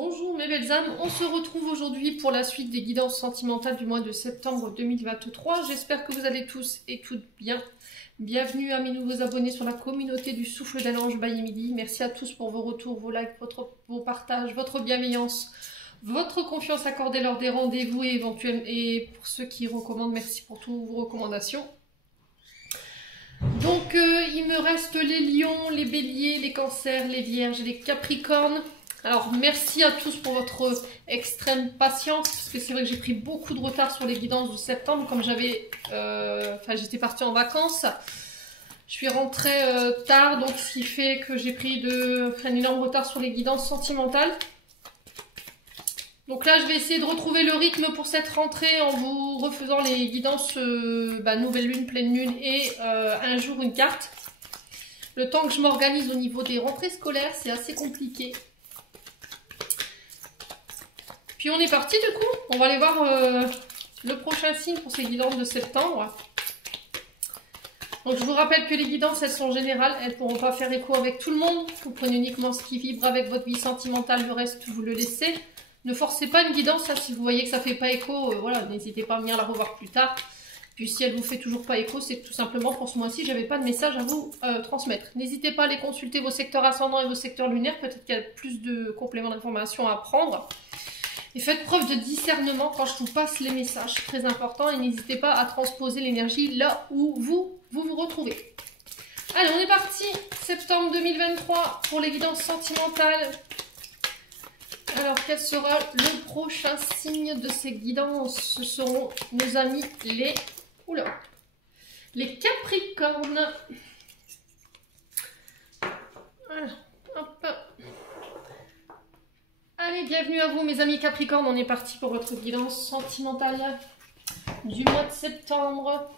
Bonjour mes belles âmes, on se retrouve aujourd'hui pour la suite des guidances sentimentales du mois de septembre 2023. J'espère que vous allez tous et toutes bien. Bienvenue à mes nouveaux abonnés sur la communauté du Souffle d'un Ange by Emily. Merci à tous pour vos retours, vos likes, vos partages, votre bienveillance, votre confiance accordée lors des rendez-vous et éventuellement, et pour ceux qui recommandent, merci pour toutes vos recommandations. Donc il me reste les lions, les béliers, les cancers, les vierges et les capricornes. Alors merci à tous pour votre extrême patience, parce que c'est vrai que j'ai pris beaucoup de retard sur les guidances de septembre, comme j'avais, j'étais partie en vacances. Je suis rentrée tard, donc ce qui fait que j'ai pris un énorme retard sur les guidances sentimentales. Donc là je vais essayer de retrouver le rythme pour cette rentrée en vous refaisant les guidances nouvelle lune, pleine lune et un jour une carte. Le temps que je m'organise au niveau des rentrées scolaires, c'est assez compliqué. Puis on est parti du coup, on va aller voir le prochain signe pour ces guidances de septembre. Donc je vous rappelle que les guidances, elles sont générales, elles ne pourront pas faire écho avec tout le monde. Vous prenez uniquement ce qui vibre avec votre vie sentimentale, le reste vous le laissez. Ne forcez pas une guidance, hein, si vous voyez que ça ne fait pas écho, voilà, n'hésitez pas à venir la revoir plus tard. Puis si elle ne vous fait toujours pas écho, c'est tout simplement pour ce mois-ci, j'avais pas de message à vous transmettre. N'hésitez pas à aller consulter vos secteurs ascendants et vos secteurs lunaires, peut-être qu'il y a plus de compléments d'informations à prendre. Et faites preuve de discernement quand je vous passe les messages, très important, et n'hésitez pas à transposer l'énergie là où vous retrouvez. Allez, on est parti, septembre 2023 pour les guidances sentimentales. Alors, quel sera le prochain signe de ces guidances? Ce seront nos amis les Capricornes. Alors, hop. Allez, bienvenue à vous mes amis Capricornes, on est parti pour votre guidance sentimentale du mois de septembre.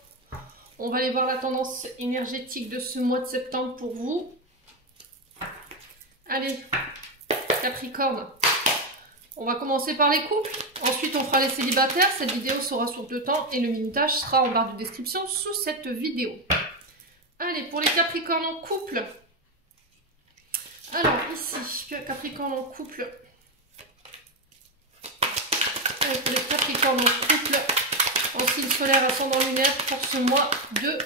On va aller voir la tendance énergétique de ce mois de septembre pour vous. Allez, Capricorne, on va commencer par les couples, ensuite on fera les célibataires. Cette vidéo sera sur 2 temps et le minutage sera en barre de description sous cette vidéo. Allez, pour les Capricornes en couple. Alors ici, Capricorne en couple. Pour les Capricornes en couple, en signe solaire, ascendant lunaire pour ce mois de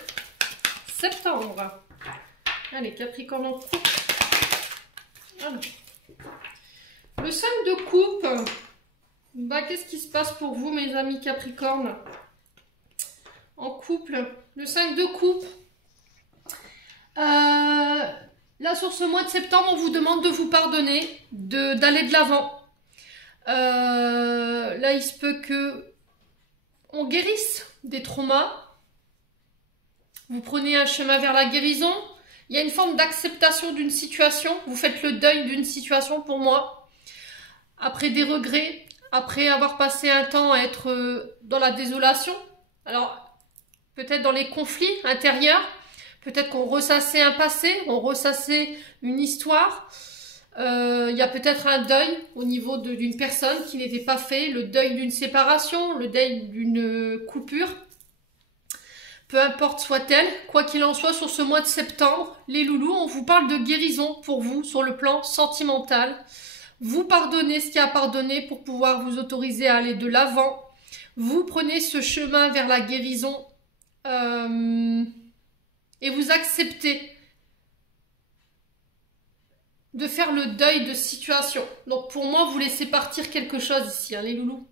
septembre. Allez, Capricorne en couple. Alors. Le 5 de coupe, qu'est-ce qui se passe pour vous mes amis Capricornes en couple? Le 5 de coupe. Là sur ce mois de septembre, on vous demande de vous pardonner, d'aller de l'avant. Là, il se peut que on guérisse des traumas. Vous prenez un chemin vers la guérison. Il y a une forme d'acceptation d'une situation. Vous faites le deuil d'une situation pour moi. Après des regrets, après avoir passé un temps à être dans la désolation. Alors, peut-être dans les conflits intérieurs. Peut-être qu'on ressassait un passé, on ressassait une histoire. Il y a peut-être un deuil au niveau d'une personne qui n'était pas fait, le deuil d'une séparation, le deuil d'une coupure. Peu importe soit-elle, quoi qu'il en soit, sur ce mois de septembre, les loulous, on vous parle de guérison pour vous sur le plan sentimental. Vous pardonnez ce qui a pardonné pour pouvoir vous autoriser à aller de l'avant. Vous prenez ce chemin vers la guérison et vous acceptez de faire le deuil de situation. Donc pour moi, vous laissez partir quelque chose ici, hein, les loulous.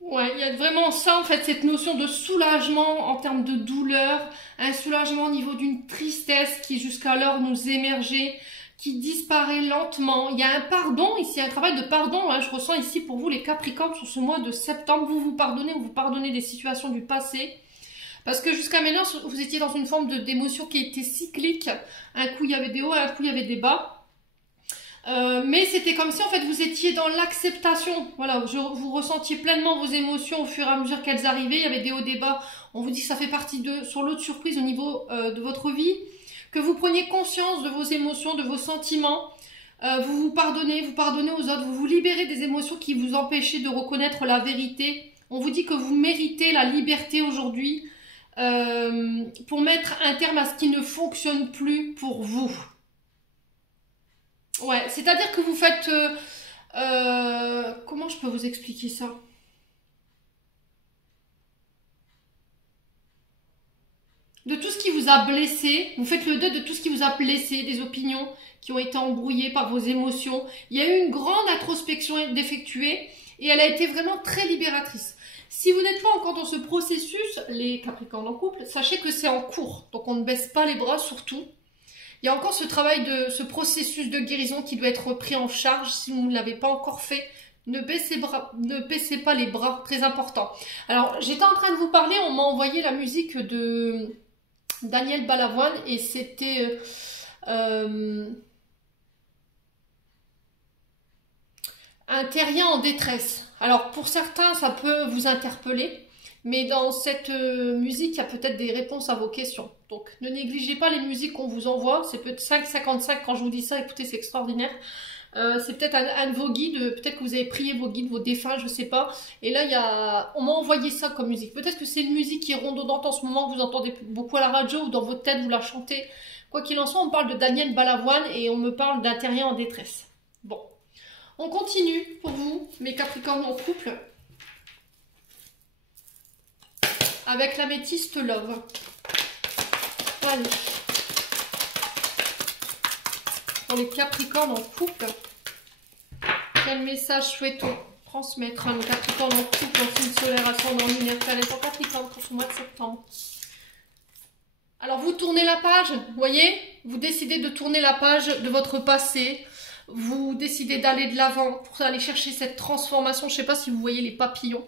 Ouais, il y a vraiment ça en fait, cette notion de soulagement en termes de douleur, un soulagement au niveau d'une tristesse qui jusqu'alors nous émergeait, qui disparaît lentement. Il y a un pardon ici, un travail de pardon, hein, je ressens ici pour vous les Capricornes sur ce mois de septembre. Vous vous pardonnez des situations du passé. Parce que jusqu'à maintenant, vous étiez dans une forme d'émotion qui était cyclique. Un coup, il y avait des hauts, un coup, il y avait des bas. Mais c'était comme si, en fait, vous étiez dans l'acceptation. Voilà, vous ressentiez pleinement vos émotions au fur et à mesure qu'elles arrivaient. Il y avait des hauts, des bas. On vous dit que ça fait partie sur l'autre surprise au niveau de votre vie. Que vous preniez conscience de vos émotions, de vos sentiments. Vous vous pardonnez aux autres. Vous vous libérez des émotions qui vous empêchaient de reconnaître la vérité. On vous dit que vous méritez la liberté aujourd'hui. Pour mettre un terme à ce qui ne fonctionne plus pour vous. Ouais, c'est-à-dire que vous faites Comment je peux vous expliquer ça? De tout ce qui vous a blessé, vous faites le deuil de tout ce qui vous a blessé, des opinions qui ont été embrouillées par vos émotions. Il y a eu une grande introspection d'effectuer et elle a été vraiment très libératrice. Si vous n'êtes pas encore dans ce processus, les Capricornes en couple, sachez que c'est en cours. Donc on ne baisse pas les bras surtout. Il y a encore ce travail ce processus de guérison qui doit être pris en charge. Si vous ne l'avez pas encore fait, ne baissez pas les bras, très important. Alors j'étais en train de vous parler, on m'a envoyé la musique de Daniel Balavoine et c'était un terrien en détresse. Alors pour certains ça peut vous interpeller, mais dans cette musique il y a peut-être des réponses à vos questions. Donc ne négligez pas les musiques qu'on vous envoie, c'est peut-être 5,55 quand je vous dis ça, écoutez c'est extraordinaire. C'est peut-être un de vos guides, peut-être que vous avez prié vos guides, vos défunts, je sais pas. Et là, on m'a envoyé ça comme musique. Peut-être que c'est une musique qui est rondonnante en ce moment, que vous entendez beaucoup à la radio ou dans votre tête, vous la chantez. Quoi qu'il en soit, on parle de Daniel Balavoine et on me parle d'un terrien en détresse. Bon, on continue pour vous, mes Capricornes en couple, avec l'améthyste Love. Allez. Pour les Capricornes en couple, quel message souhaitons transmettre à nos Capricornes en couple en signe solaire, ascendant, lunaire, planète en Capricorne pour ce mois de septembre? Alors vous tournez la page, vous voyez, vous décidez de tourner la page de votre passé, vous décidez d'aller de l'avant pour aller chercher cette transformation. Je ne sais pas si vous voyez les papillons.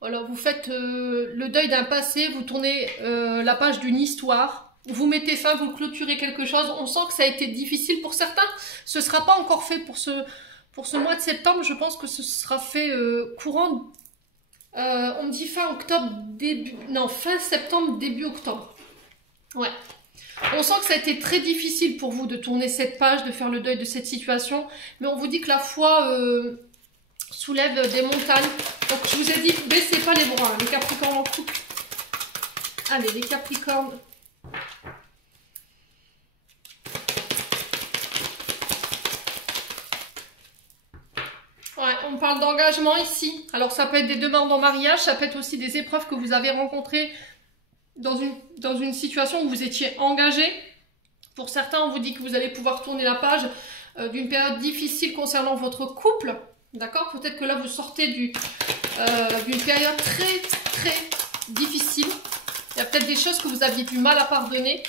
Voilà, vous faites le deuil d'un passé, vous tournez la page d'une histoire. Vous mettez fin, vous clôturez quelque chose. On sent que ça a été difficile pour certains. Ce ne sera pas encore fait pour ce mois de septembre. Je pense que ce sera fait courant. On me dit fin octobre, fin septembre, début octobre. Ouais. On sent que ça a été très difficile pour vous de tourner cette page, de faire le deuil de cette situation. Mais on vous dit que la foi soulève des montagnes. Donc je vous ai dit, baissez pas les bras, hein, les Capricornes en couple. Allez, les Capricornes. Ouais, on parle d'engagement ici. Alors ça peut être des demandes en mariage, ça peut être aussi des épreuves que vous avez rencontrées dans une situation où vous étiez engagé. Pour certains, on vous dit que vous allez pouvoir tourner la page d'une période difficile concernant votre couple. D'accord? Peut-être que là, vous sortez d'une période très, très difficile. Il y a peut-être des choses que vous aviez du mal à pardonner.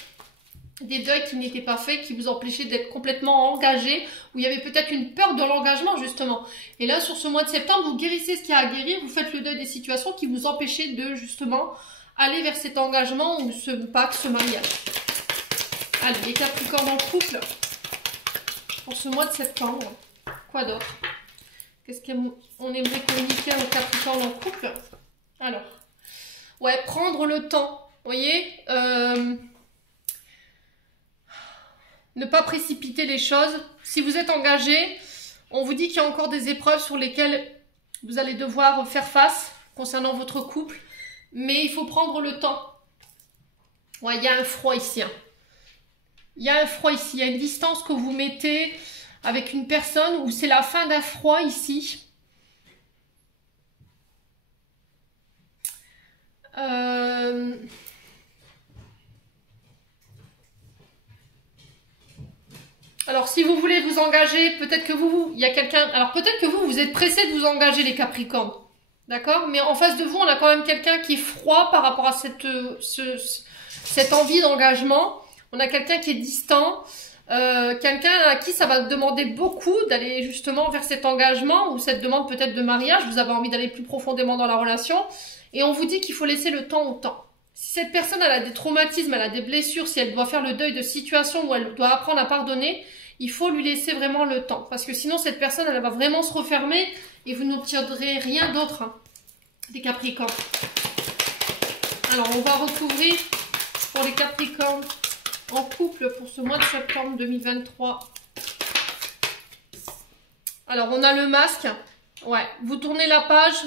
Des deuils qui n'étaient pas faits, qui vous empêchaient d'être complètement engagé, où il y avait peut-être une peur de l'engagement justement. Et là, sur ce mois de septembre, vous guérissez ce qu'il y a à guérir, vous faites le deuil des situations qui vous empêchaient de justement aller vers cet engagement ou ce pacte, ce mariage. Allez, les Capricornes en couple, pour ce mois de septembre, quoi d'autre? Qu'est-ce qu'on aimerait communiquer à nos Capricornes en couple? Alors, ouais, prendre le temps, vous voyez, ne pas précipiter les choses. Si vous êtes engagé, on vous dit qu'il y a encore des épreuves sur lesquelles vous allez devoir faire face concernant votre couple. Mais il faut prendre le temps. Ouais, il y a un froid ici. Hein. Il y a un froid ici. Il y a une distance que vous mettez avec une personne où c'est la fin d'un froid ici. Alors, si vous voulez vous engager, peut-être que il y a quelqu'un... Alors, peut-être que vous êtes pressé de vous engager, les Capricornes. D'accord? Mais en face de vous, on a quand même quelqu'un qui est froid par rapport à cette envie d'engagement. On a quelqu'un qui est distant. Quelqu'un à qui ça va demander beaucoup d'aller justement vers cet engagement ou cette demande peut-être de mariage. Vous avez envie d'aller plus profondément dans la relation. Et on vous dit qu'il faut laisser le temps au temps. Si cette personne elle a des traumatismes, elle a des blessures, si elle doit faire le deuil de situation où elle doit apprendre à pardonner, il faut lui laisser vraiment le temps. Parce que sinon, cette personne, elle va vraiment se refermer et vous n'obtiendrez rien d'autre, hein, des Capricornes. Alors, on va recouvrir pour les Capricornes en couple pour ce mois de septembre 2023. Alors, on a le masque. Ouais, vous tournez la page,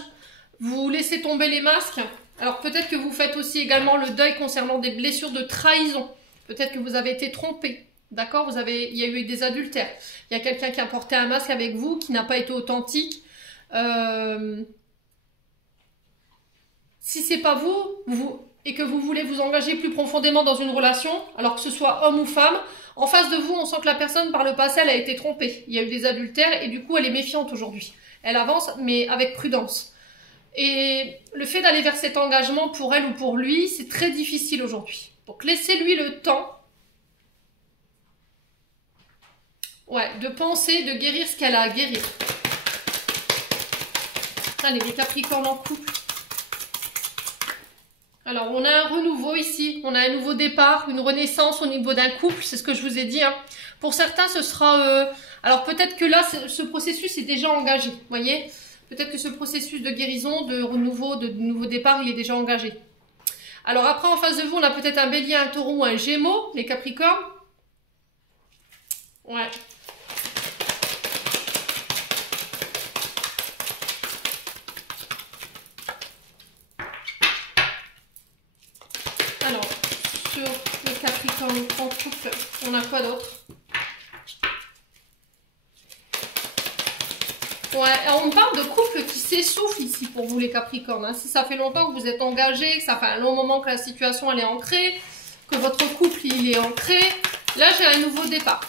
vous laissez tomber les masques. Alors, peut-être que vous faites aussi également le deuil concernant des blessures de trahison. Peut-être que vous avez été trompé. D'accord? Il y a eu des adultères. Il y a quelqu'un qui a porté un masque avec vous, qui n'a pas été authentique. Si c'est pas vous, et que vous voulez vous engager plus profondément dans une relation, alors que ce soit homme ou femme, en face de vous, on sent que la personne, par le passé, elle a été trompée. Il y a eu des adultères et du coup, elle est méfiante aujourd'hui. Elle avance, mais avec prudence. Et le fait d'aller vers cet engagement pour elle ou pour lui, c'est très difficile aujourd'hui. Donc, laissez-lui le temps, de penser, de guérir ce qu'elle a à guérir. Allez, les Capricornes en couple. Alors, on a un renouveau ici, on a un nouveau départ, une renaissance au niveau d'un couple, c'est ce que je vous ai dit. Hein. Pour certains, ce sera... alors, peut-être que là, ce processus est déjà engagé, vous voyez. Peut-être que ce processus de guérison, de renouveau, de nouveau départ, il est déjà engagé. Alors, après, en face de vous, on a peut-être un bélier, un taureau ou un gémeaux, les Capricornes. Ouais. Alors, sur le Capricorne en couple, on a quoi d'autre? Ouais, on me parle de couple qui s'essouffle ici pour vous les Capricornes. Hein. Si ça fait longtemps que vous êtes engagés, que ça fait un long moment que la situation elle est ancrée, que votre couple il est ancré, là j'ai un nouveau départ.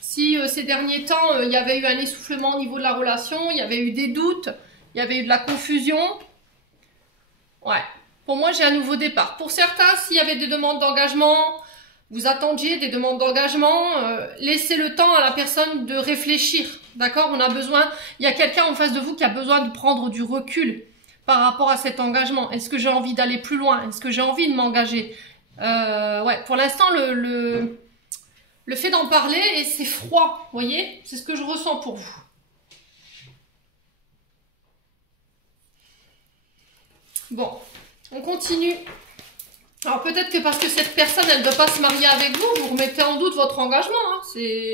Si ces derniers temps il y avait eu un essoufflement au niveau de la relation, il y avait eu des doutes, il y avait eu de la confusion, ouais. Pour moi, j'ai un nouveau départ. Pour certains, s'il y avait des demandes d'engagement, vous attendiez des demandes d'engagement, laissez le temps à la personne de réfléchir. D'accord? On a besoin, il y a quelqu'un en face de vous qui a besoin de prendre du recul par rapport à cet engagement. Est-ce que j'ai envie d'aller plus loin? Est-ce que j'ai envie de m'engager? Ouais, pour l'instant, le fait d'en parler, et c'est froid, vous voyez? C'est ce que je ressens pour vous. Bon. On continue. Alors peut-être que parce que cette personne, elle ne doit pas se marier avec vous, vous remettez en doute votre engagement. Hein.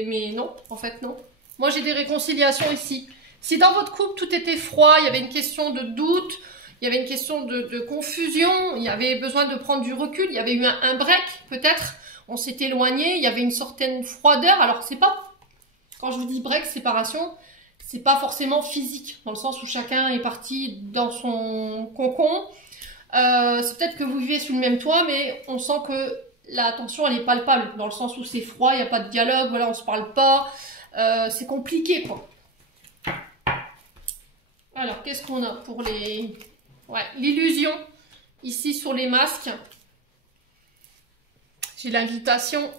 Mais non, en fait non. Moi j'ai des réconciliations ici. Si dans votre couple tout était froid, il y avait une question de doute, il y avait une question de confusion, il y avait besoin de prendre du recul, il y avait eu un break peut-être, on s'est éloigné, il y avait une certaine froideur. Alors c'est pas, quand je vous dis break, séparation, c'est pas forcément physique, dans le sens où chacun est parti dans son cocon. C'est peut-être que vous vivez sous le même toit, mais on sent que la tension elle est palpable, dans le sens où c'est froid, il n'y a pas de dialogue, voilà, on se parle pas, c'est compliqué quoi. Alors qu'est-ce qu'on a pour les... Ouais, l'illusion, ici sur les masques, j'ai l'invitation.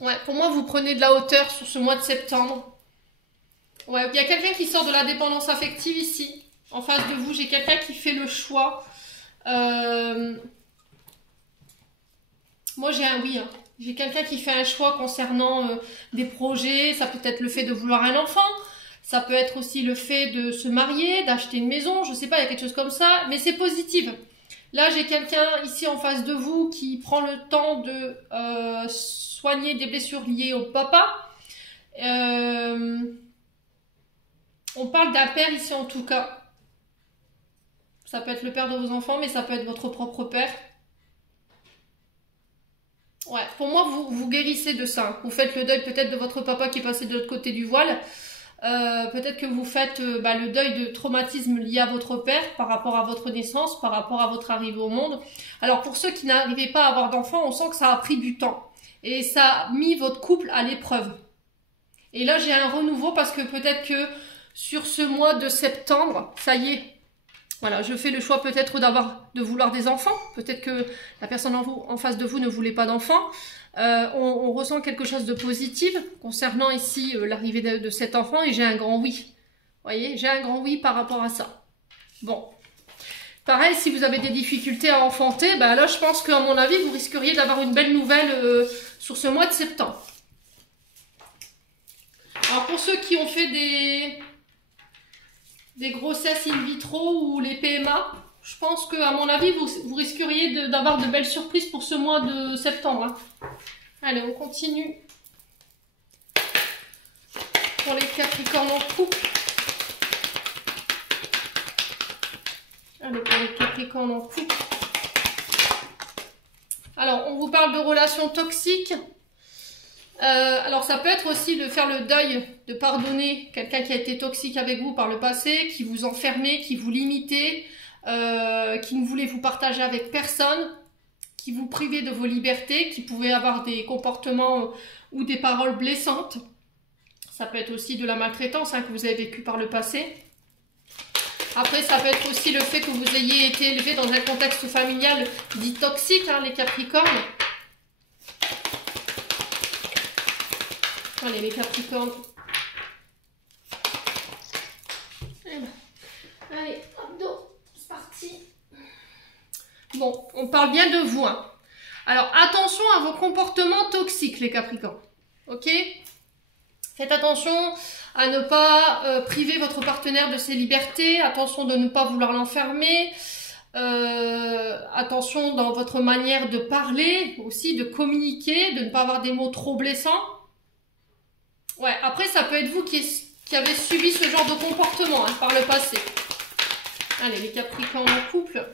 Ouais, pour moi vous prenez de la hauteur sur ce mois de septembre. Ouais, il y a quelqu'un qui sort de la dépendance affective ici. En face de vous, j'ai quelqu'un qui fait le choix. Moi, j'ai un oui. Hein. J'ai quelqu'un qui fait un choix concernant des projets. Ça peut être le fait de vouloir un enfant. Ça peut être aussi le fait de se marier, d'acheter une maison. Je sais pas, il y a quelque chose comme ça. Mais c'est positif. Là, j'ai quelqu'un ici en face de vous qui prend le temps de soigner des blessures liées au papa. On parle d'un père ici en tout cas. Ça peut être le père de vos enfants, mais ça peut être votre propre père. Ouais, pour moi, vous guérissez de ça. Vous faites le deuil peut-être de votre papa qui est passé de l'autre côté du voile. Peut-être que vous faites le deuil de traumatisme lié à votre père par rapport à votre naissance, par rapport à votre arrivée au monde. Alors pour ceux qui n'arrivaient pas à avoir d'enfants, on sent que ça a pris du temps. Et ça a mis votre couple à l'épreuve. Et là, j'ai un renouveau parce que peut-être que sur ce mois de septembre, ça y est. Voilà, je fais le choix peut-être de vouloir des enfants. Peut-être que la personne en face de vous ne voulait pas d'enfants. On ressent quelque chose de positif concernant ici l'arrivée de cet enfant et j'ai un grand oui. Vous voyez, j'ai un grand oui par rapport à ça. Bon. Pareil, si vous avez des difficultés à enfanter, ben là je pense qu'à mon avis, vous risqueriez d'avoir une belle nouvelle sur ce mois de septembre. Alors pour ceux qui ont fait des grossesses in vitro ou les PMA, je pense qu'à mon avis, vous risqueriez d'avoir de belles surprises pour ce mois de septembre. Hein. Allez, on continue. Pour les Capricornes en couple. Allez, pour les Capricornes en couple. Alors, on vous parle de relations toxiques. Alors, ça peut être aussi de faire le deuil, de pardonner quelqu'un qui a été toxique avec vous par le passé, qui vous enfermait, qui vous limitait, qui ne voulait vous partager avec personne, qui vous privait de vos libertés, qui pouvait avoir des comportements ou des paroles blessantes. Ça peut être aussi de la maltraitance que vous avez vécu par le passé. Après, ça peut être aussi le fait que vous ayez été élevé dans un contexte familial dit toxique, les Capricornes. Allez, les Capricornes. Allez, hop, dos, c'est parti. Bon, on parle bien de vous. Alors, attention à vos comportements toxiques, les Capricornes. Ok? Faites attention à ne pas priver votre partenaire de ses libertés. Attention de ne pas vouloir l'enfermer. Attention dans votre manière de parler, aussi de communiquer, de ne pas avoir des mots trop blessants. Ouais, après, ça peut être vous qui avez subi ce genre de comportement par le passé. Allez, les Capricornes en couple.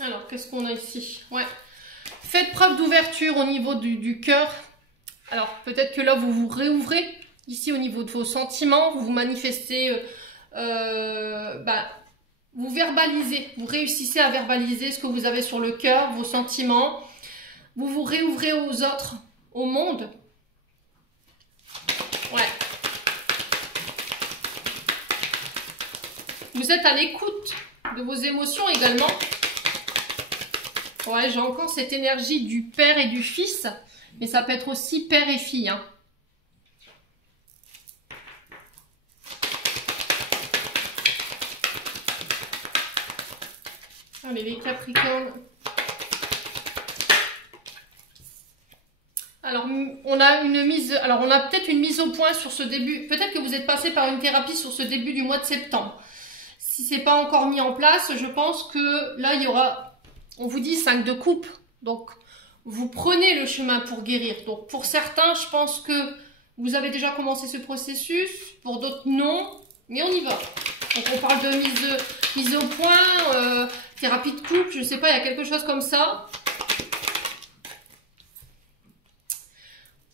Alors, qu'est-ce qu'on a ici? Ouais. Faites preuve d'ouverture au niveau du cœur. Alors, peut-être que là, vous vous réouvrez. Ici, au niveau de vos sentiments, vous vous manifestez... vous verbalisez. Vous réussissez à verbaliser ce que vous avez sur le cœur, vos sentiments. Vous vous réouvrez aux autres, au monde. Ouais. Vous êtes à l'écoute de vos émotions également. Ouais, j'ai encore cette énergie du père et du fils, mais ça peut être aussi père et fille. Allez, les Capricornes. Alors, on a peut-être une mise au point sur ce début. Peut-être que vous êtes passé par une thérapie sur ce début du mois de septembre. Si c'est pas encore mis en place, je pense que là, il y aura... On vous dit 5 de coupe, donc vous prenez le chemin pour guérir. Donc pour certains, je pense que vous avez déjà commencé ce processus, pour d'autres non, mais on y va. Donc on parle de mise au point, thérapie de couple, je sais pas, il y a quelque chose comme ça.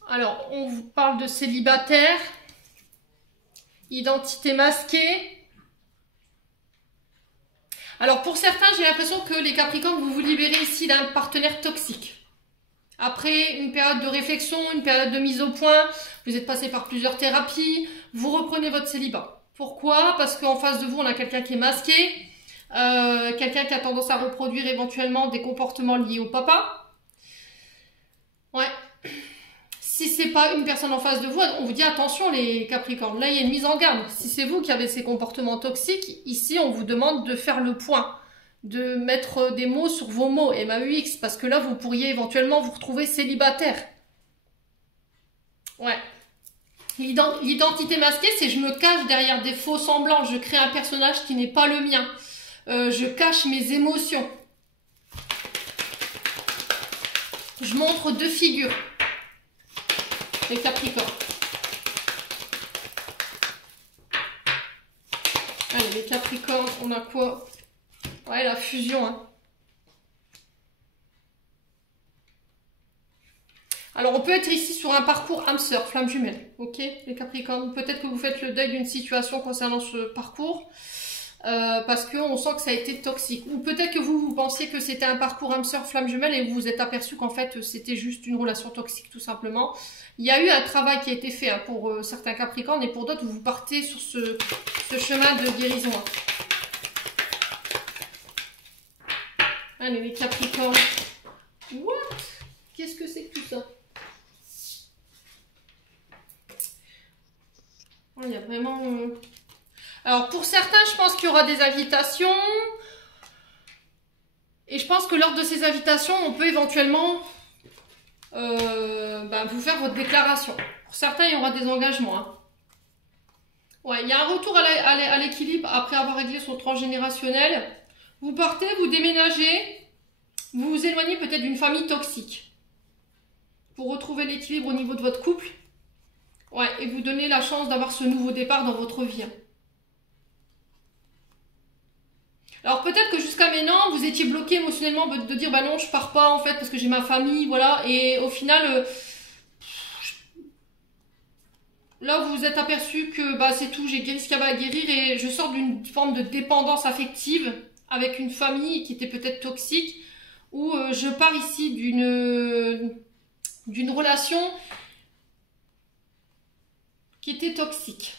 Alors on vous parle de célibataire, identité masquée. Alors pour certains, j'ai l'impression que les Capricornes, vous vous libérez ici d'un partenaire toxique. Après une période de réflexion, une période de mise au point, vous êtes passé par plusieurs thérapies, vous reprenez votre célibat. Pourquoi? Parce qu'en face de vous, on a quelqu'un qui est masqué, quelqu'un qui a tendance à reproduire éventuellement des comportements liés au papa. Ouais. Si c'est pas une personne en face de vous, on vous dit attention les Capricornes. Là, il y a une mise en garde. Si c'est vous qui avez ces comportements toxiques, ici, on vous demande de faire le point, de mettre des mots sur vos mots, MAUX, parce que là, vous pourriez éventuellement vous retrouver célibataire. Ouais. L'identité masquée, c'est je me cache derrière des faux semblants, je crée un personnage qui n'est pas le mien. Je cache mes émotions. Je montre deux figures. Les Capricornes. Allez, les Capricornes, on a quoi? Ouais, la fusion. Alors, on peut être ici sur un parcours âme sœur, flamme jumelle. Ok, les Capricornes. Peut-être que vous faites le deuil d'une situation concernant ce parcours. Parce qu'on sent que ça a été toxique. Ou peut-être que vous pensiez que c'était un parcours âme sœur, flamme jumelle et vous vous êtes aperçu qu'en fait c'était juste une relation toxique tout simplement. Il y a eu un travail qui a été fait pour certains Capricornes et pour d'autres vous partez sur ce chemin de guérison. Allez les Capricornes. What? Qu'est-ce que c'est que tout ça? Oh, il y a vraiment... Alors, pour certains, je pense qu'il y aura des invitations. Et je pense que lors de ces invitations, on peut éventuellement vous faire votre déclaration. Pour certains, il y aura des engagements. Ouais, il y a un retour à l'équilibre après avoir réglé son transgénérationnel. Vous partez, vous déménagez, vous vous éloignez peut-être d'une famille toxique. Pour retrouver l'équilibre au niveau de votre couple. Ouais, et vous donnez la chance d'avoir ce nouveau départ dans votre vie. Alors peut-être que jusqu'à maintenant, vous étiez bloqué émotionnellement de dire bah non, je pars pas en fait parce que j'ai ma famille, voilà. Et au final, là vous vous êtes aperçu que bah c'est tout, j'ai guéri ce qu'il y avait à guérir et je sors d'une forme de dépendance affective avec une famille qui était peut-être toxique, où je pars ici d'une relation qui était toxique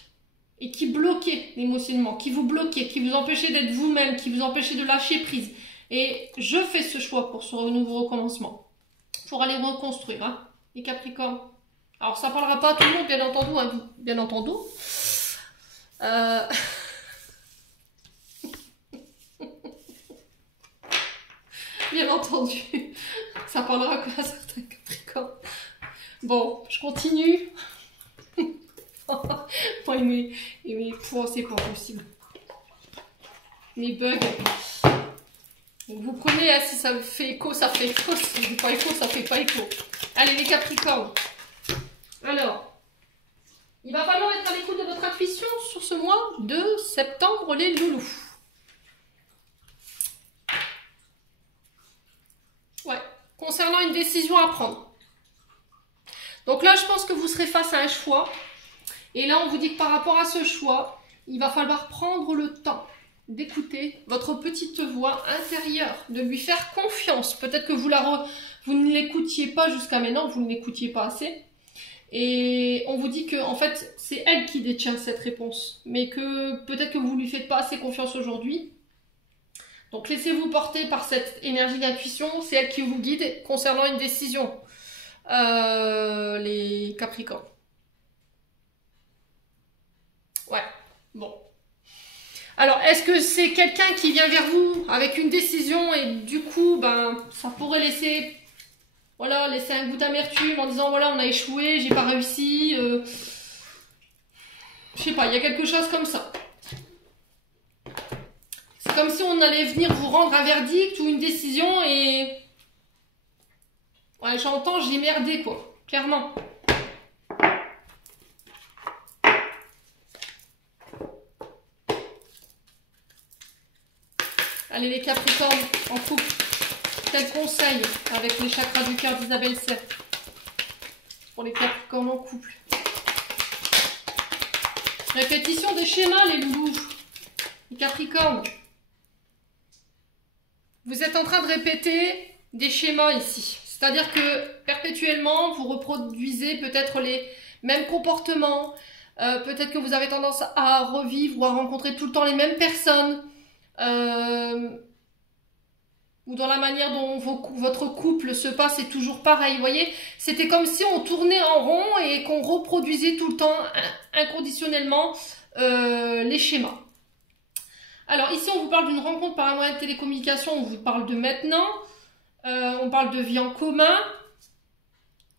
et qui bloquait émotionnellement, qui vous bloquait, qui vous empêchait d'être vous-même, qui vous empêchait de lâcher prise. Et je fais ce choix pour ce nouveau recommencement, pour aller reconstruire, hein, les Capricornes. Alors ça parlera pas à tout le monde, bien entendu, hein, bien entendu. Bien entendu, ça parlera qu'à certains Capricornes. Bon, je continue. Bon, c'est pas possible. Mes bugs. Donc, vous prenez, hein, si ça fait écho, ça fait écho. Si ça fait pas écho, ça fait pas écho. Allez, les Capricornes. Alors, il va falloir être à l'écoute de votre intuition sur ce mois de septembre, les loulous. Ouais, concernant une décision à prendre. Donc là, je pense que vous serez face à un choix. Et là, on vous dit que par rapport à ce choix, il va falloir prendre le temps d'écouter votre petite voix intérieure, de lui faire confiance. Peut-être que vous ne l'écoutiez pas jusqu'à maintenant, vous ne l'écoutiez pas assez. Et on vous dit que en fait, c'est elle qui détient cette réponse. Mais que peut-être que vous ne lui faites pas assez confiance aujourd'hui. Donc laissez-vous porter par cette énergie d'intuition, c'est elle qui vous guide concernant une décision. Les Capricornes. Ouais, bon. Alors, est-ce que c'est quelqu'un qui vient vers vous avec une décision et du coup, ben, ça pourrait laisser, voilà, laisser un goût d'amertume en disant, voilà, on a échoué, j'ai pas réussi. Je sais pas, il y a quelque chose comme ça. C'est comme si on allait venir vous rendre un verdict ou une décision et... Ouais, j'entends, j'ai merdé, quoi. Clairement. Allez, les Capricornes en couple. Quel conseil avec les chakras du cœur d'Isabelle Serre pour les Capricornes en couple. Répétition des schémas, les loulous. Les Capricornes. Vous êtes en train de répéter des schémas ici. C'est-à-dire que perpétuellement, vous reproduisez peut-être les mêmes comportements. Peut-être que vous avez tendance à revivre ou à rencontrer tout le temps les mêmes personnes. Ou dans la manière dont votre couple se passe, c'est toujours pareil. Vous voyez, c'était comme si on tournait en rond et qu'on reproduisait tout le temps inconditionnellement les schémas. Alors ici, on vous parle d'une rencontre par un moyen de télécommunication. On vous parle de maintenant. On parle de vie en commun.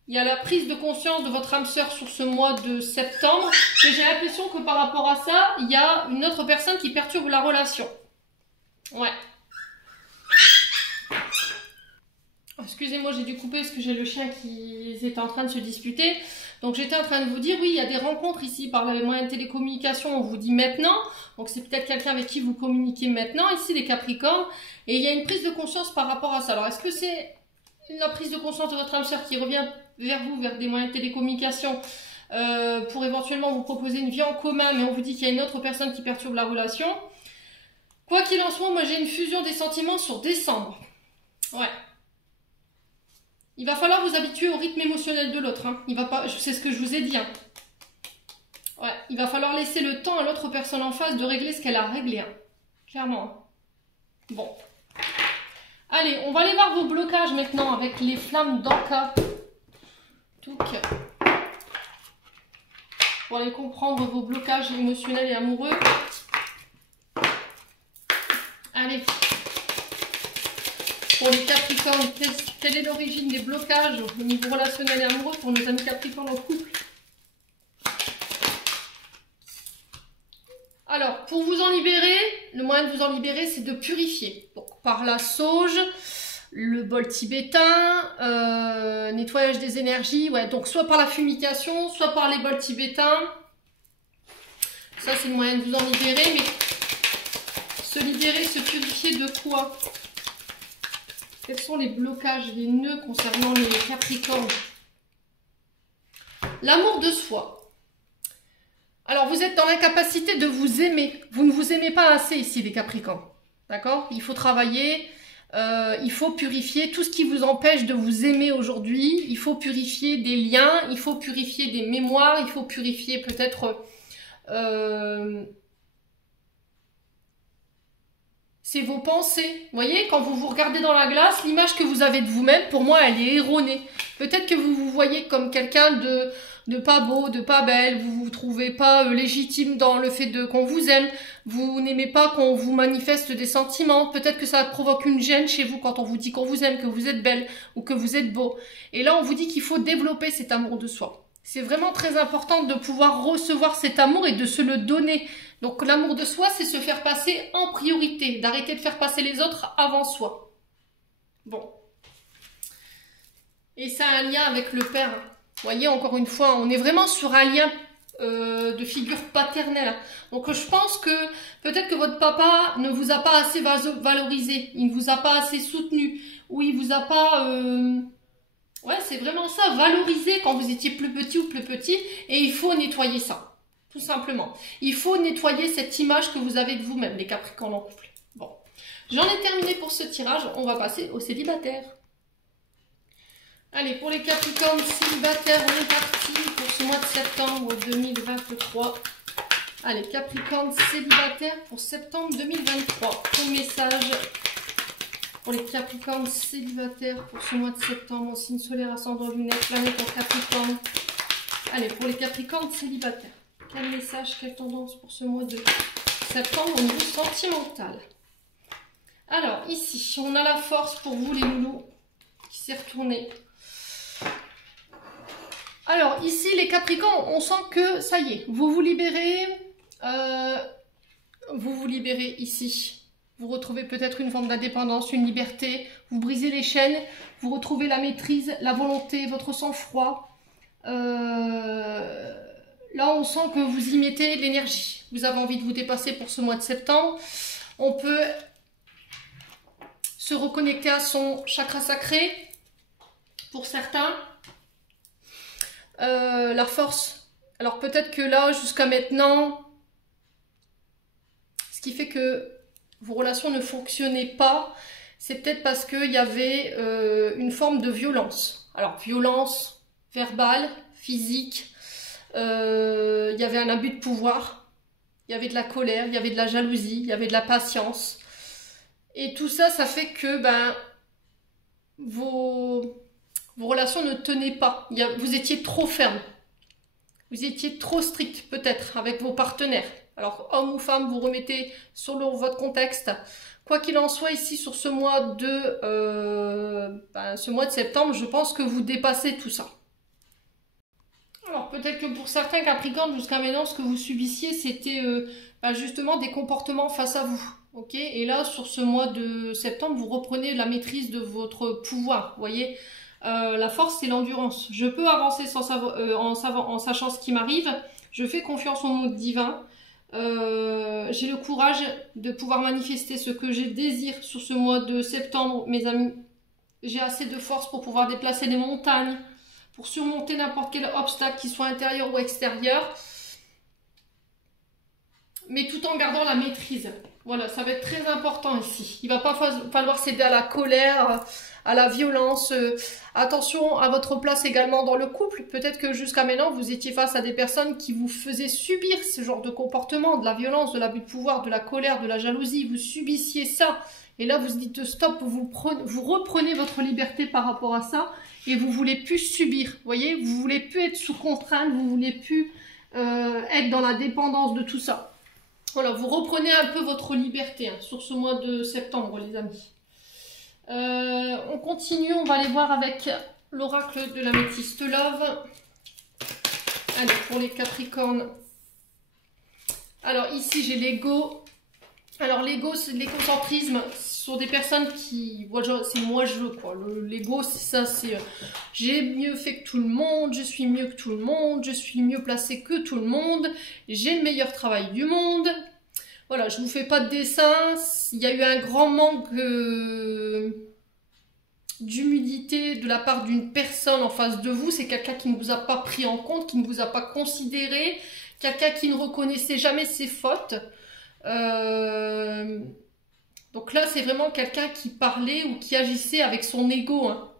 Il y a la prise de conscience de votre âme sœur sur ce mois de septembre. Et j'ai l'impression que par rapport à ça, il y a une autre personne qui perturbe la relation. Ouais. Excusez-moi, j'ai dû couper parce que j'ai le chien qui était en train de se disputer. Donc j'étais en train de vous dire, oui, il y a des rencontres ici par les moyens de télécommunication, on vous dit maintenant. Donc c'est peut-être quelqu'un avec qui vous communiquez maintenant, ici les Capricornes. Et il y a une prise de conscience par rapport à ça. Alors est-ce que c'est la prise de conscience de votre âme sœur qui revient vers vous, vers des moyens de télécommunication pour éventuellement vous proposer une vie en commun, mais on vous dit qu'il y a une autre personne qui perturbe la relation. Quoi qu'il en soit, moi j'ai une fusion des sentiments sur décembre. Ouais. Il va falloir vous habituer au rythme émotionnel de l'autre. Hein. Il va pas, c'est ce que je vous ai dit. Hein. Ouais, il va falloir laisser le temps à l'autre personne en face de régler ce qu'elle a réglé. Hein. Clairement. Bon. Allez, on va aller voir vos blocages maintenant avec les flammes d'Anka. Pour aller comprendre vos blocages émotionnels et amoureux. Allez. Pour les Capricornes, quelle est l'origine des blocages au niveau relationnel et amoureux pour nos amis Capricornes en couple? Alors, pour vous en libérer, le moyen de vous en libérer, c'est de purifier. Donc, par la sauge, le bol tibétain, nettoyage des énergies, ouais, donc soit par la fumigation, soit par les bols tibétains. Ça, c'est le moyen de vous en libérer, mais se libérer, se purifier de quoi? Quels sont les blocages, les nœuds concernant les Capricornes? L'amour de soi. Alors, vous êtes dans l'incapacité de vous aimer. Vous ne vous aimez pas assez ici, les Capricornes. D'accord? Il faut travailler, il faut purifier tout ce qui vous empêche de vous aimer aujourd'hui. Il faut purifier des liens, il faut purifier des mémoires, il faut purifier peut-être... c'est vos pensées. Vous voyez, quand vous vous regardez dans la glace, l'image que vous avez de vous-même, pour moi, elle est erronée. Peut-être que vous vous voyez comme quelqu'un de pas beau, de pas belle, vous vous trouvez pas légitime dans le fait de qu'on vous aime, vous n'aimez pas qu'on vous manifeste des sentiments, peut-être que ça provoque une gêne chez vous quand on vous dit qu'on vous aime, que vous êtes belle ou que vous êtes beau. Et là, on vous dit qu'il faut développer cet amour de soi. C'est vraiment très important de pouvoir recevoir cet amour et de se le donner. Donc l'amour de soi, c'est se faire passer en priorité, d'arrêter de faire passer les autres avant soi. Bon. Et ça a un lien avec le père. Vous voyez, encore une fois, on est vraiment sur un lien de figure paternelle. Donc je pense que peut-être que votre papa ne vous a pas assez valorisé, il ne vous a pas assez soutenu, ou il vous a pas... Ouais, c'est vraiment ça, valoriser quand vous étiez plus petit ou plus petit, et il faut nettoyer ça, tout simplement. Il faut nettoyer cette image que vous avez de vous-même, les Capricornes en couple. Bon, j'en ai terminé pour ce tirage, on va passer aux célibataires. Allez, pour les Capricornes célibataires, on est parti pour ce mois de septembre 2023. Allez, Capricornes célibataires pour septembre 2023. Quel message pour les Capricornes célibataires pour ce mois de septembre, en signe solaire, ascendant lunaire, planète en Capricorne. Allez, pour les Capricornes célibataires, quel message, quelle tendance pour ce mois de septembre au niveau sentimental? Alors, ici, on a la force pour vous, les loulous, qui s'est retournée. Alors, ici, les Capricornes, on sent que, ça y est, vous vous libérez ici. Vous retrouvez peut-être une forme d'indépendance, une liberté, vous brisez les chaînes, vous retrouvez la maîtrise, la volonté, votre sang-froid. Là, on sent que vous y mettez de l'énergie. Vous avez envie de vous dépasser pour ce mois de septembre. On peut se reconnecter à son chakra sacré, pour certains. La force. Alors peut-être que là, jusqu'à maintenant, ce qui fait que vos relations ne fonctionnaient pas, c'est peut-être parce qu'il y avait une forme de violence. Alors, violence verbale, physique, il y avait un abus de pouvoir, il y avait de la colère, il y avait de la jalousie, il y avait de la patience. Et tout ça, ça fait que vos relations ne tenaient pas. Vous étiez trop ferme. Vous étiez trop strict, peut-être, avec vos partenaires. Alors, homme ou femme, vous remettez selon votre contexte. Quoi qu'il en soit, ici, sur ce mois de septembre, je pense que vous dépassez tout ça. Alors, peut-être que pour certains Capricornes, jusqu'à maintenant, ce que vous subissiez, c'était justement des comportements face à vous. Ok? Et là, sur ce mois de septembre, vous reprenez la maîtrise de votre pouvoir. Vous voyez? La force, c'est l'endurance. Je peux avancer en sachant ce qui m'arrive. Je fais confiance au monde divin. J'ai le courage de pouvoir manifester ce que je désire sur ce mois de septembre, mes amis. J'ai assez de force pour pouvoir déplacer les montagnes, pour surmonter n'importe quel obstacle, qu'il soit intérieur ou extérieur, mais tout en gardant la maîtrise. Voilà, ça va être très important ici. Il ne va pas falloir céder à la colère, à la violence. Attention à votre place également dans le couple. Peut-être que jusqu'à maintenant, vous étiez face à des personnes qui vous faisaient subir ce genre de comportement, de la violence, de l'abus de pouvoir, de la colère, de la jalousie. Vous subissiez ça. Et là, vous vous dites stop, vous reprenez votre liberté par rapport à ça. Et vous ne voulez plus subir. Vous voyez, vous ne voulez plus être sous contrainte. Vous ne voulez plus être dans la dépendance de tout ça. Voilà, vous reprenez un peu votre liberté sur ce mois de septembre, les amis. On continue, on va aller voir avec l'oracle de l'améthyste love. Allez, pour les Capricornes. Alors ici, j'ai l'ego. Alors l'ego, l'égocentrisme, ce sont des personnes qui, c'est moi je veux quoi. L'ego, c'est ça, c'est j'ai mieux fait que tout le monde, je suis mieux que tout le monde, je suis mieux placé que tout le monde, j'ai le meilleur travail du monde. Voilà, je vous fais pas de dessin. Il y a eu un grand manque d'humilité de la part d'une personne en face de vous. C'est quelqu'un qui ne vous a pas pris en compte, qui ne vous a pas considéré, quelqu'un qui ne reconnaissait jamais ses fautes. Donc là, c'est vraiment quelqu'un qui parlait ou qui agissait avec son ego. Hein.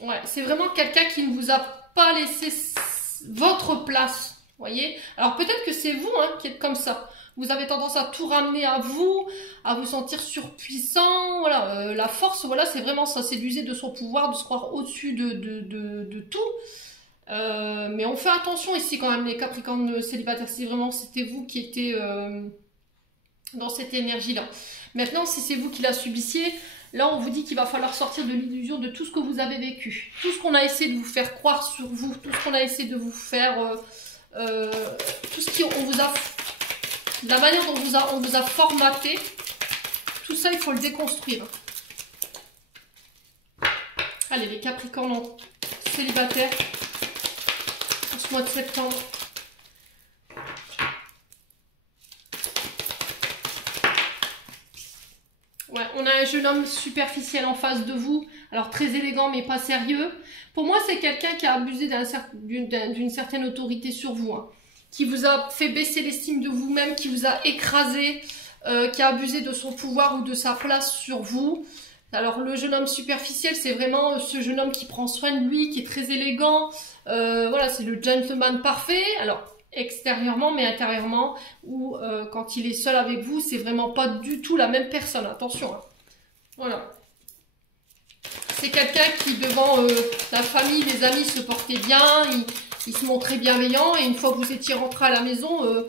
Ouais, c'est vraiment quelqu'un qui ne vous a pas laissé votre place. Voyez. Alors peut-être que c'est vous hein, qui êtes comme ça. Vous avez tendance à tout ramener à vous sentir surpuissant. Voilà, la force, voilà, c'est vraiment ça. C'est d'user de son pouvoir, de se croire au-dessus de tout. Mais on fait attention ici quand même les Capricornes célibataires, si vraiment c'était vous qui étiez dans cette énergie-là. Maintenant, si c'est vous qui la subissiez, là on vous dit qu'il va falloir sortir de l'illusion de tout ce que vous avez vécu. Tout ce qu'on a essayé de vous faire croire sur vous, tout ce qu'on a essayé de vous faire, tout ce qu'on vous a, la manière dont on vous a formaté, tout ça il faut le déconstruire. Allez les Capricornes célibataires, mois de septembre. Ouais, on a un jeune homme superficiel en face de vous, alors très élégant mais pas sérieux. Pour moi, c'est quelqu'un qui a abusé d'une certaine autorité sur vous, hein, qui vous a fait baisser l'estime de vous-même, qui vous a écrasé, qui a abusé de son pouvoir ou de sa place sur vous. Alors le jeune homme superficiel, c'est vraiment ce jeune homme qui prend soin de lui, qui est très élégant. Voilà, c'est le gentleman parfait. Alors extérieurement, mais intérieurement, ou quand il est seul avec vous, c'est vraiment pas du tout la même personne. Attention. Hein. Voilà. C'est quelqu'un qui devant la famille, les amis se portait bien, il se montrait bienveillant, et une fois que vous étiez rentré à la maison,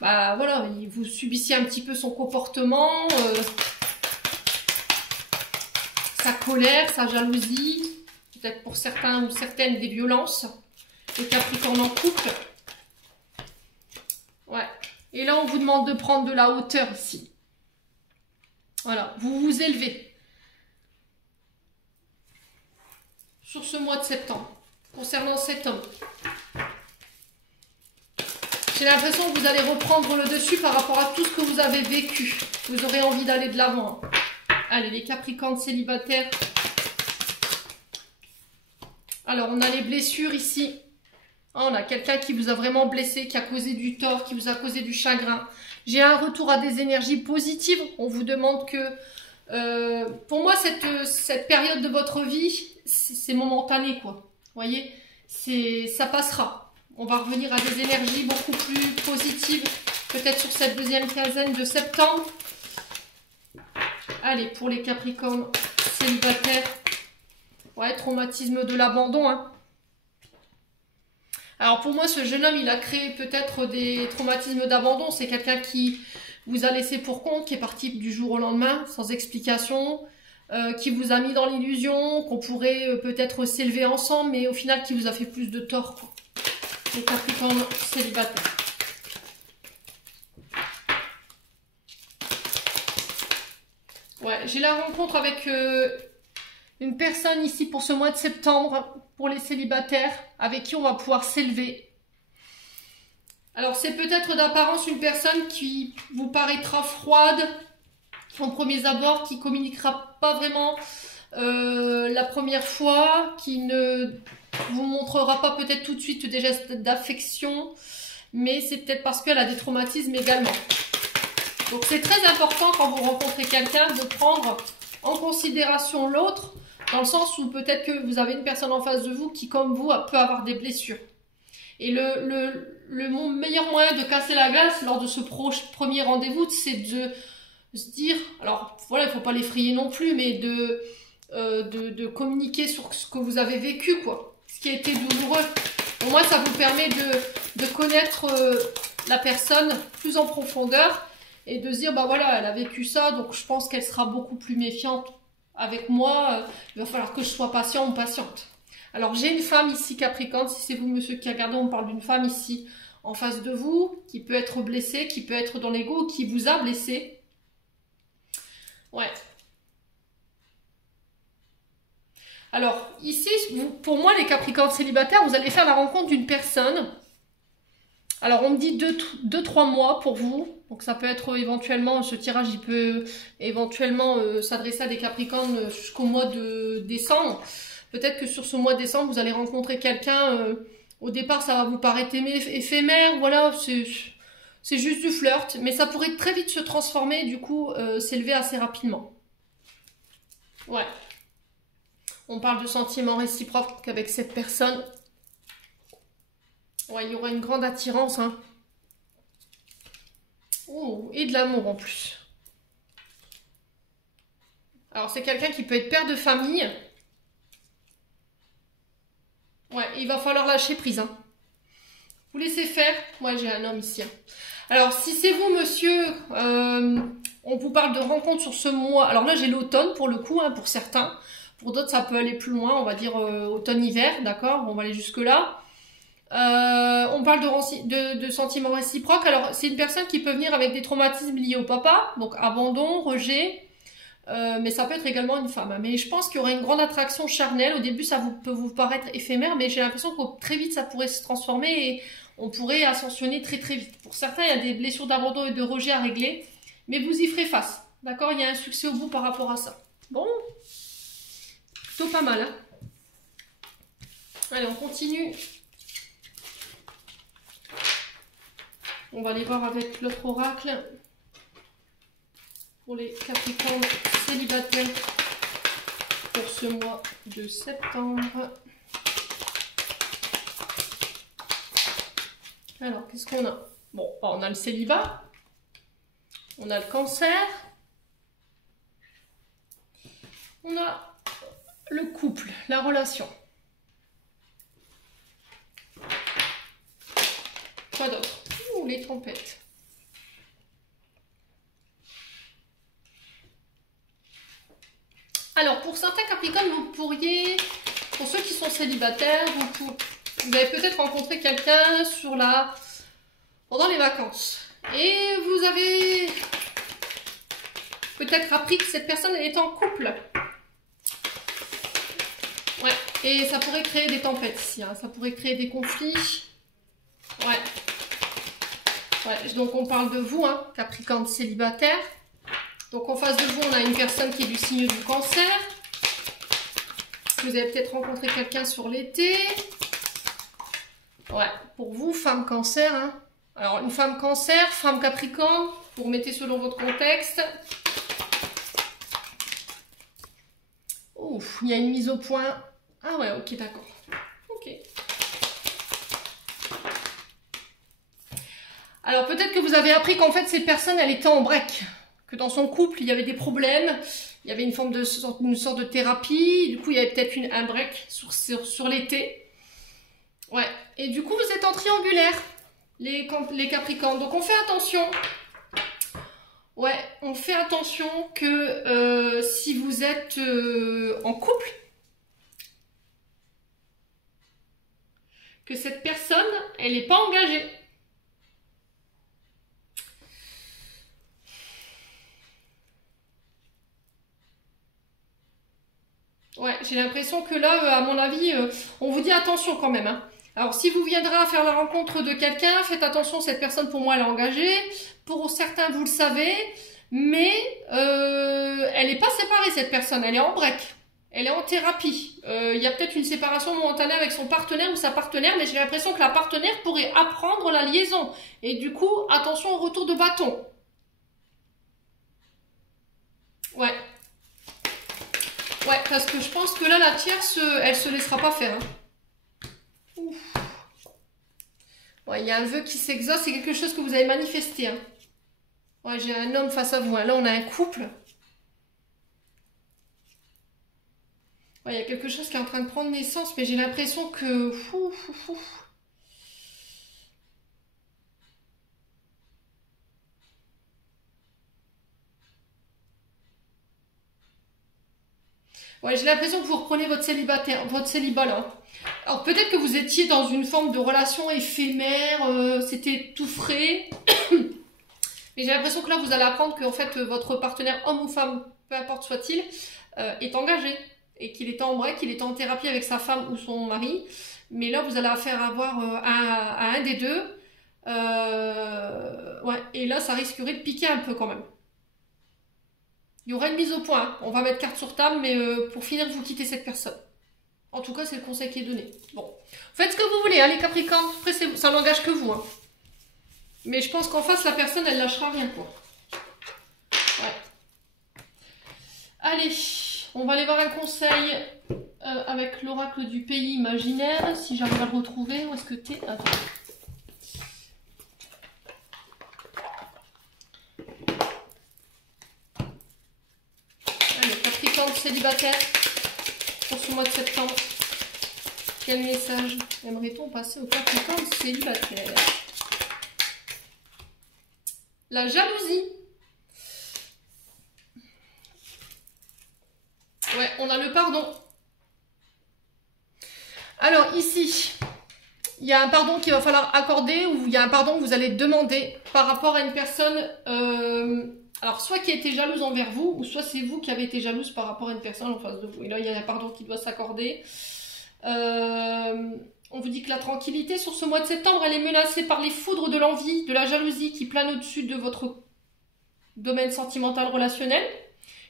bah voilà, vous subissiez un petit peu son comportement. Sa colère, sa jalousie, peut-être pour certains ou certaines des violences, les Capricornes en couple. Ouais. Et là, on vous demande de prendre de la hauteur ici. Voilà, vous vous élevez. Sur ce mois de septembre, concernant cet homme. J'ai l'impression que vous allez reprendre le dessus par rapport à tout ce que vous avez vécu. Vous aurez envie d'aller de l'avant. Allez, les Capricornes célibataires. Alors, on a les blessures ici. On a quelqu'un qui vous a vraiment blessé, qui a causé du tort, qui vous a causé du chagrin. J'ai un retour à des énergies positives. On vous demande que... pour moi, cette période de votre vie, c'est momentané, quoi. Vous voyez, ça passera. On va revenir à des énergies beaucoup plus positives, peut-être sur cette deuxième quinzaine de septembre. Allez, pour les Capricornes célibataires. Ouais, traumatisme de l'abandon. Hein. Alors pour moi, ce jeune homme, il a créé peut-être des traumatismes d'abandon. C'est quelqu'un qui vous a laissé pour compte, qui est parti du jour au lendemain, sans explication, qui vous a mis dans l'illusion, qu'on pourrait peut-être s'élever ensemble, mais au final, qui vous a fait plus de tort, quoi. Les Capricornes célibataires. Ouais, j'ai la rencontre avec une personne ici pour ce mois de septembre, pour les célibataires, avec qui on va pouvoir s'élever. Alors c'est peut-être d'apparence une personne qui vous paraîtra froide en premiers abords, qui communiquera pas vraiment la première fois, qui ne vous montrera pas peut-être tout de suite des gestes d'affection, mais c'est peut-être parce qu'elle a des traumatismes également. Donc c'est très important quand vous rencontrez quelqu'un de prendre en considération l'autre, dans le sens où peut-être que vous avez une personne en face de vous qui, comme vous, peut avoir des blessures. Et le meilleur moyen de casser la glace lors de ce premier rendez-vous, c'est de se dire, alors voilà, il ne faut pas l'effrayer non plus, mais de communiquer sur ce que vous avez vécu, quoi, ce qui a été douloureux. Au moins, ça vous permet de connaître la personne plus en profondeur et de se dire, bah voilà, elle a vécu ça, donc je pense qu'elle sera beaucoup plus méfiante avec moi. Il va falloir que je sois patient ou patiente. Alors, j'ai une femme ici, Capricorne. Si c'est vous, monsieur qui a regardé, on parle d'une femme ici en face de vous, qui peut être blessé, qui peut être dans l'ego, qui vous a blessé. Ouais. Alors, ici, pour moi, les Capricornes célibataires, vous allez faire la rencontre d'une personne. Alors, on me dit 2-3 mois pour vous. Donc, ça peut être éventuellement, ce tirage, il peut éventuellement s'adresser à des Capricornes jusqu'au mois de décembre. Peut-être que sur ce mois de décembre, vous allez rencontrer quelqu'un. Au départ, ça va vous paraître éphémère. Voilà, c'est juste du flirt. Mais ça pourrait très vite se transformer, du coup, s'élever assez rapidement. Ouais. On parle de sentiments réciproques avec cette personne. Ouais, il y aura une grande attirance. Hein. Oh, et de l'amour en plus. Alors, c'est quelqu'un qui peut être père de famille. Ouais, il va falloir lâcher prise. Hein. Vous laissez faire. Moi, j'ai un homme ici. Hein. Alors, si c'est vous, monsieur, on vous parle de rencontre sur ce mois. Alors là, j'ai l'automne pour le coup, hein, pour certains. Pour d'autres, ça peut aller plus loin, on va dire automne-hiver, d'accord? On va aller jusque-là. On parle de sentiments réciproques. Alors, c'est une personne qui peut venir avec des traumatismes liés au papa, donc abandon, rejet, mais ça peut être également une femme. Mais je pense qu'il y aura une grande attraction charnelle. Au début, ça peut vous paraître éphémère, mais j'ai l'impression que très vite, ça pourrait se transformer et on pourrait ascensionner très très vite. Pour certains, il y a des blessures d'abandon et de rejet à régler, mais vous y ferez face, d'accord? Il y a un succès au bout par rapport à ça. Bon, plutôt pas mal, hein? Allez, on continue. On va aller voir avec l'autre oracle pour les Capricornes célibataires pour ce mois de septembre. Alors, qu'est-ce qu'on a? Bon, on a le célibat, on a le cancer, on a le couple, la relation. Quoi d'autre? Ouh, les trompettes. Alors, pour certains Capricornes, vous pourriez, pour ceux qui sont célibataires, vous avez peut-être rencontré quelqu'un pendant les vacances. Et vous avez peut-être appris que cette personne elle est en couple. Ouais, et ça pourrait créer des tempêtes ici, hein. Ça pourrait créer des conflits. Ouais. Ouais, donc on parle de vous, hein, Capricorne célibataire. Donc en face de vous, on a une personne qui est du signe du cancer. Vous avez peut-être rencontré quelqu'un sur l'été. Ouais, pour vous, femme cancer. Hein. Alors une femme cancer, femme capricorne, vous remettez selon votre contexte. Ouf, il y a une mise au point. Ah ouais, ok, d'accord. Ok. Alors peut-être que vous avez appris qu'en fait cette personne elle était en break, que dans son couple il y avait des problèmes, il y avait une sorte de thérapie, du coup il y avait peut-être un break sur l'été. Ouais, et du coup vous êtes en triangulaire, les Capricornes, donc on fait attention. Ouais, on fait attention que si vous êtes en couple, que cette personne elle n'est pas engagée. Ouais, j'ai l'impression que là, à mon avis, on vous dit attention quand même. Hein. Alors, si vous viendrez à faire la rencontre de quelqu'un, faites attention, cette personne, pour moi, elle est engagée. Pour certains, vous le savez. Mais elle n'est pas séparée, cette personne. Elle est en break. Elle est en thérapie. Il y a peut-être une séparation momentanée avec son partenaire ou sa partenaire, mais j'ai l'impression que la partenaire pourrait apprendre la liaison. Et du coup, attention au retour de bâton. Ouais. Ouais, parce que je pense que là, la tierce, elle se laissera pas faire. Hein. Ouf. Ouais, il y a un vœu qui s'exauce, c'est quelque chose que vous avez manifesté. Hein. Ouais, j'ai un homme face à vous. Hein. Là, on a un couple. Ouais, il y a quelque chose qui est en train de prendre naissance, mais j'ai l'impression que... Ouais, j'ai l'impression que vous reprenez votre célibat là. Alors peut-être que vous étiez dans une forme de relation éphémère, c'était tout frais. Mais j'ai l'impression que là, vous allez apprendre que en fait, votre partenaire, homme ou femme, peu importe soit-il, est engagé. Et qu'il est en break, qu'il est en thérapie avec sa femme ou son mari. Mais là, vous allez affaire à un des deux. Ouais, et là, ça risquerait de piquer un peu quand même. Il y aura une mise au point. Hein. On va mettre carte sur table, mais pour finir, vous quittez cette personne. En tout cas, c'est le conseil qui est donné. Bon, faites ce que vous voulez, hein, les Capricornes. Après, ça n'engage que vous. Hein. Mais je pense qu'en face, la personne, elle lâchera rien, quoi. Ouais. Allez, on va aller voir un conseil avec l'oracle du pays imaginaire. Si j'arrive à le retrouver, où est-ce que t'es? Attends. Allez, Capricorne célibataire pour ce mois de septembre. Quel message aimerait-on passer au Capricorne célibataire? La jalousie. Ouais, on a le pardon. Alors ici, il y a un pardon qu'il va falloir accorder ou il y a un pardon que vous allez demander par rapport à une personne, alors soit qui a été jalouse envers vous ou soit c'est vous qui avez été jalouse par rapport à une personne en face de vous. Et là, il y a un pardon qui doit s'accorder. On vous dit que la tranquillité sur ce mois de septembre, elle est menacée par les foudres de l'envie, de la jalousie qui plane au-dessus de votre domaine sentimental relationnel.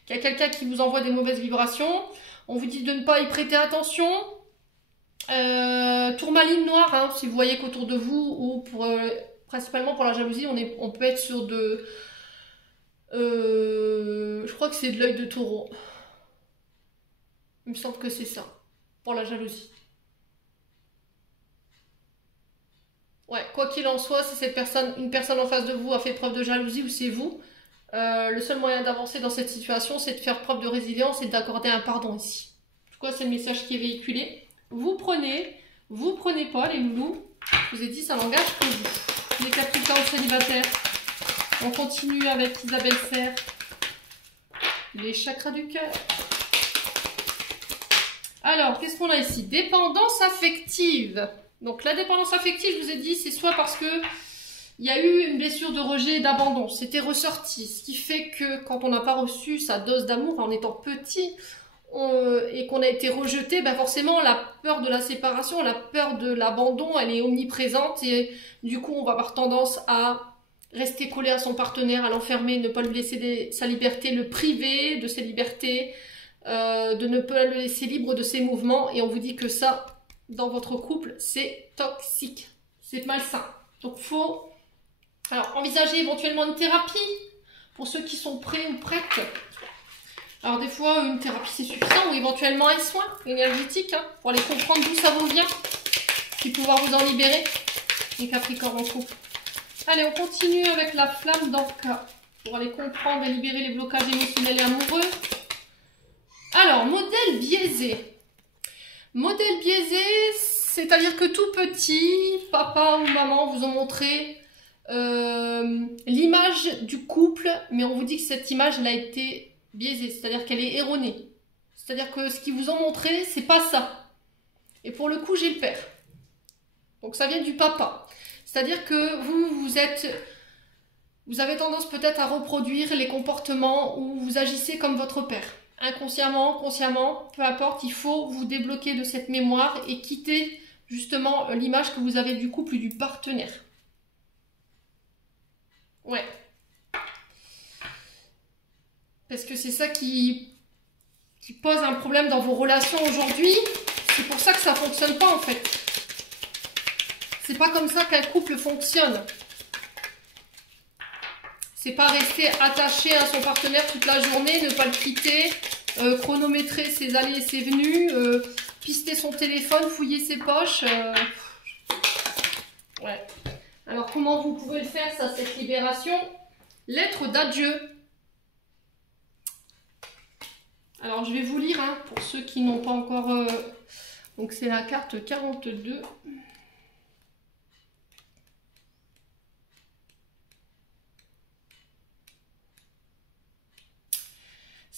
Qu'il y a quelqu'un qui vous envoie des mauvaises vibrations. On vous dit de ne pas y prêter attention. Tourmaline noire, hein, si vous voyez qu'autour de vous, ou pour, principalement pour la jalousie, on peut être sur de... je crois que c'est de l'œil de taureau. Il me semble que c'est ça, pour la jalousie. Ouais, quoi qu'il en soit, si cette personne, une personne en face de vous a fait preuve de jalousie ou c'est vous, le seul moyen d'avancer dans cette situation, c'est de faire preuve de résilience et d'accorder un pardon ici. En tout cas, c'est le message qui est véhiculé. Vous prenez pas les loulous. Je vous ai dit, ça n'engage que vous. Les Capricornes célibataires. On continue avec Isabelle Serre. Les chakras du cœur. Alors, qu'est-ce qu'on a ici? Dépendance affective. Donc, la dépendance affective, je vous ai dit, c'est soit parce que il y a eu une blessure de rejet et d'abandon. C'était ressorti. Ce qui fait que quand on n'a pas reçu sa dose d'amour en étant petit et qu'on a été rejeté, ben forcément, la peur de la séparation, la peur de l'abandon, elle est omniprésente. Et du coup, on va avoir tendance à rester collé à son partenaire, à l'enfermer, ne pas lui laisser sa liberté, le priver de ses libertés, de ne pas le laisser libre de ses mouvements. Et on vous dit que ça, dans votre couple, c'est toxique. C'est malsain. Donc, faut... Alors, envisagez éventuellement une thérapie pour ceux qui sont prêts ou prêtes. Alors, des fois, une thérapie, c'est suffisant, ou éventuellement un soin énergétique, hein, pour aller comprendre d'où ça vous vient, puis pouvoir vous en libérer, les Capricornes en couple. Allez, on continue avec la flamme d'Orca, pour aller comprendre et libérer les blocages émotionnels et amoureux. Alors, modèle biaisé. Modèle biaisé, c'est-à-dire que tout petit, papa ou maman vous ont montré l'image du couple, mais on vous dit que cette image elle a été biaisée, c'est-à-dire qu'elle est erronée. C'est-à-dire que ce qu'ils vous ont montré, c'est pas ça. Et pour le coup, j'ai le père. Donc ça vient du papa. C'est-à-dire que vous avez tendance peut-être à reproduire les comportements où vous agissez comme votre père. Inconsciemment, consciemment, peu importe, il faut vous débloquer de cette mémoire et quitter justement l'image que vous avez du couple ou du partenaire. Ouais. Parce que c'est ça qui pose un problème dans vos relations aujourd'hui. C'est pour ça que ça ne fonctionne pas en fait. C'est pas comme ça qu'un couple fonctionne. C'est pas rester attaché à son partenaire toute la journée, ne pas le quitter, chronométrer ses allées et ses venues, pister son téléphone, fouiller ses poches. Ouais. Alors, comment vous pouvez le faire, ça, cette libération? Lettre d'adieu. Alors, je vais vous lire, hein, pour ceux qui n'ont pas encore... Donc, c'est la carte 42.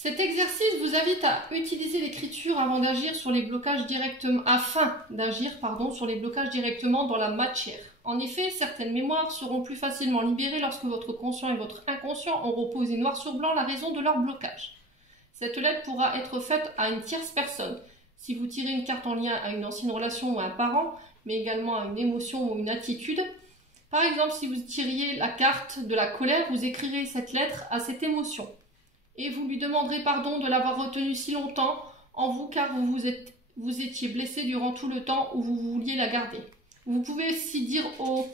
Cet exercice vous invite à utiliser l'écriture avant d'agir sur les blocages directement, afin d'agir, sur les blocages directement dans la matière. En effet, certaines mémoires seront plus facilement libérées lorsque votre conscient et votre inconscient auront posé noir sur blanc la raison de leur blocage. Cette lettre pourra être faite à une tierce personne. Si vous tirez une carte en lien à une ancienne relation ou à un parent, mais également à une émotion ou une attitude. Par exemple, si vous tiriez la carte de la colère, vous écrirez cette lettre à cette émotion. Et vous lui demanderez pardon de l'avoir retenue si longtemps en vous, car vous étiez blessé durant tout le temps où vous vouliez la garder. Vous pouvez aussi dire au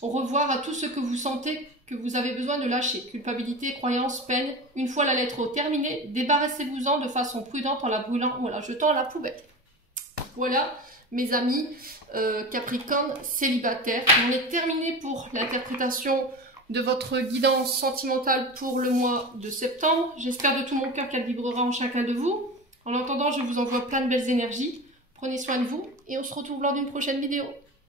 revoir à tout ce que vous sentez que vous avez besoin de lâcher. Culpabilité, croyance, peine. Une fois la lettre terminée, débarrassez-vous-en de façon prudente en la brûlant ou en la jetant à la poubelle. Voilà, mes amis Capricorne célibataires. On est terminé pour l'interprétation de votre guidance sentimentale pour le mois de septembre. J'espère de tout mon cœur qu'elle vibrera en chacun de vous. En attendant, je vous envoie plein de belles énergies. Prenez soin de vous et on se retrouve lors d'une prochaine vidéo.